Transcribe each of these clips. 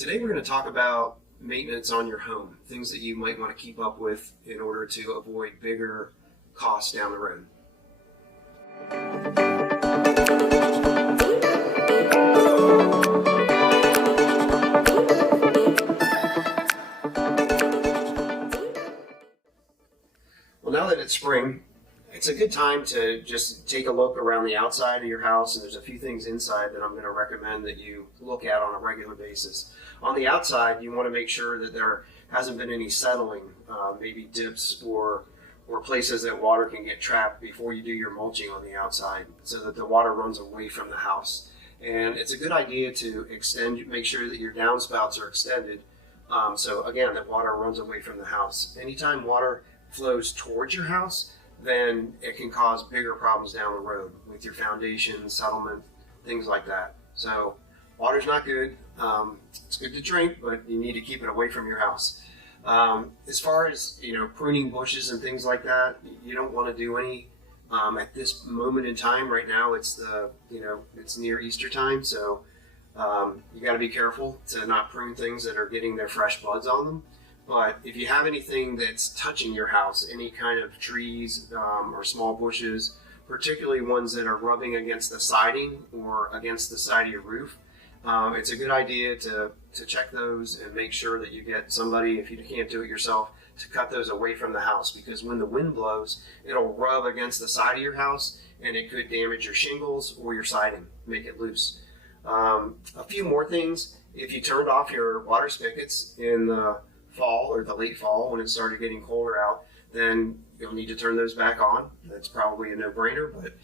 Today we're going to talk about maintenance on your home, things that you might want to keep up with in order to avoid bigger costs down the road. Well, now that it's spring, it's a good time to just take a look around the outside of your house, and there's a few things inside that I'm going to recommend that you look at on a regular basis. On the outside, you want to make sure that there hasn't been any settling, maybe dips or places that water can get trapped before you do your mulching on the outside, so that the water runs away from the house. And it's a good idea to make sure that your downspouts are extended, so again, that water runs away from the house. Anytime water flows towards your house, then it can cause bigger problems down the road with your foundation, settlement, things like that. So water's not good. It's good to drink, but you need to keep it away from your house. As far as pruning bushes and things like that, you don't want to do any at this moment in time. Right now, it's it's near Easter time, so you got to be careful to not prune things that are getting their fresh buds on them. But if you have anything that's touching your house, any kind of trees or small bushes, particularly ones that are rubbing against the siding or against the side of your roof, it's a good idea to check those and make sure that you get somebody, if you can't do it yourself, to cut those away from the house, because when the wind blows, it'll rub against the side of your house and it could damage your shingles or your siding, make it loose. A few more things: if you turned off your water spigots in the fall or the late fall when it started getting colder out, then you'll need to turn those back on. That's probably a no-brainer, but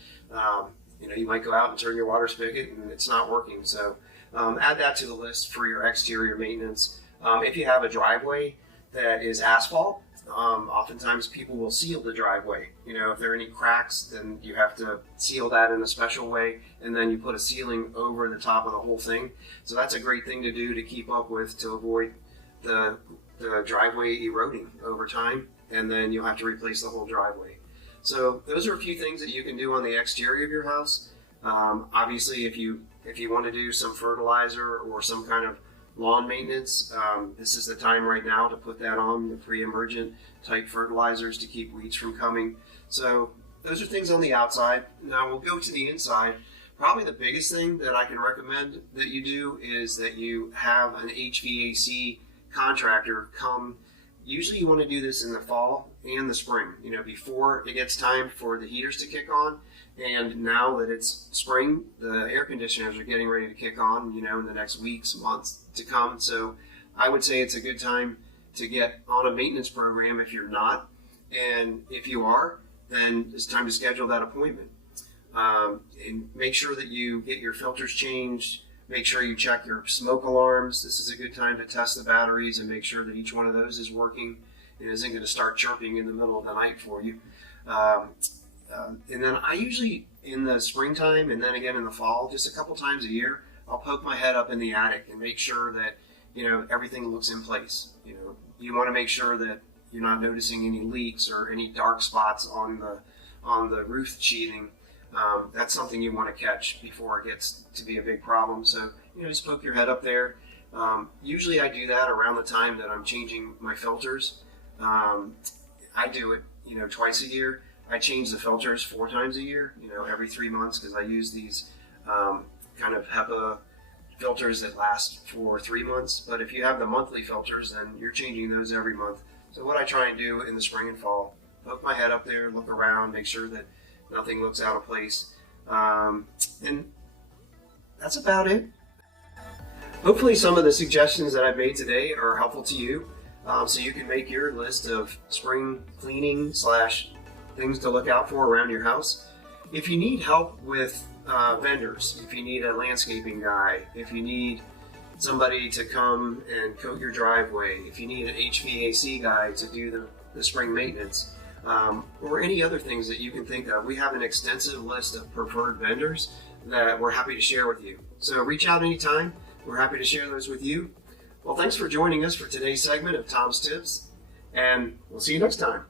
you might go out and turn your water spigot and it's not working. So add that to the list for your exterior maintenance. If you have a driveway that is asphalt, oftentimes people will seal the driveway. If there are any cracks, then you have to seal that in a special way, and then you put a ceiling over the top of the whole thing. So that's a great thing to do to keep up with, to avoid the driveway eroding over time, and then you'll have to replace the whole driveway. So those are a few things that you can do on the exterior of your house. Obviously, if you want to do some fertilizer or some kind of lawn maintenance, this is the time right now to put that on, the pre-emergent type fertilizers to keep weeds from coming. So those are things on the outside. Now we'll go to the inside. Probably the biggest thing that I can recommend that you do is that you have an HVAC contractor come. Usually you want to do this in the fall and the spring, before it gets time for the heaters to kick on. And now that it's spring, the air conditioners are getting ready to kick on, in the next weeks, months to come. So I would say it's a good time to get on a maintenance program if you're not. And if you are, then it's time to schedule that appointment. And make sure that you get your filters changed. Make sure you check your smoke alarms. This is a good time to test the batteries and make sure that each one of those is working and isn't going to start chirping in the middle of the night for you. And then I usually, in the springtime and then again in the fall, just a couple times a year, I'll poke my head up in the attic and make sure that, everything looks in place. You want to make sure that you're not noticing any leaks or any dark spots on the roof sheathing. That's something you want to catch before it gets to be a big problem. So, just poke your head up there. Usually I do that around the time that I'm changing my filters. I do it, twice a year. I change the filters 4 times a year, every 3 months, because I use these kind of HEPA filters that last for 3 months. But if you have the monthly filters, then you're changing those every month. So what I try and do in the spring and fall, poke my head up there, look around, make sure that nothing looks out of place. And that's about it. Hopefully some of the suggestions that I've made today are helpful to you, so you can make your list of spring cleaning / things to look out for around your house. If you need help with vendors, if you need a landscaping guy, if you need somebody to come and coat your driveway, if you need an HVAC guy to do the spring maintenance, or any other things that you can think of, we have an extensive list of preferred vendors that we're happy to share with you. So reach out anytime. We're happy to share those with you. Well, thanks for joining us for today's segment of Tom's Tips, and we'll see you next time.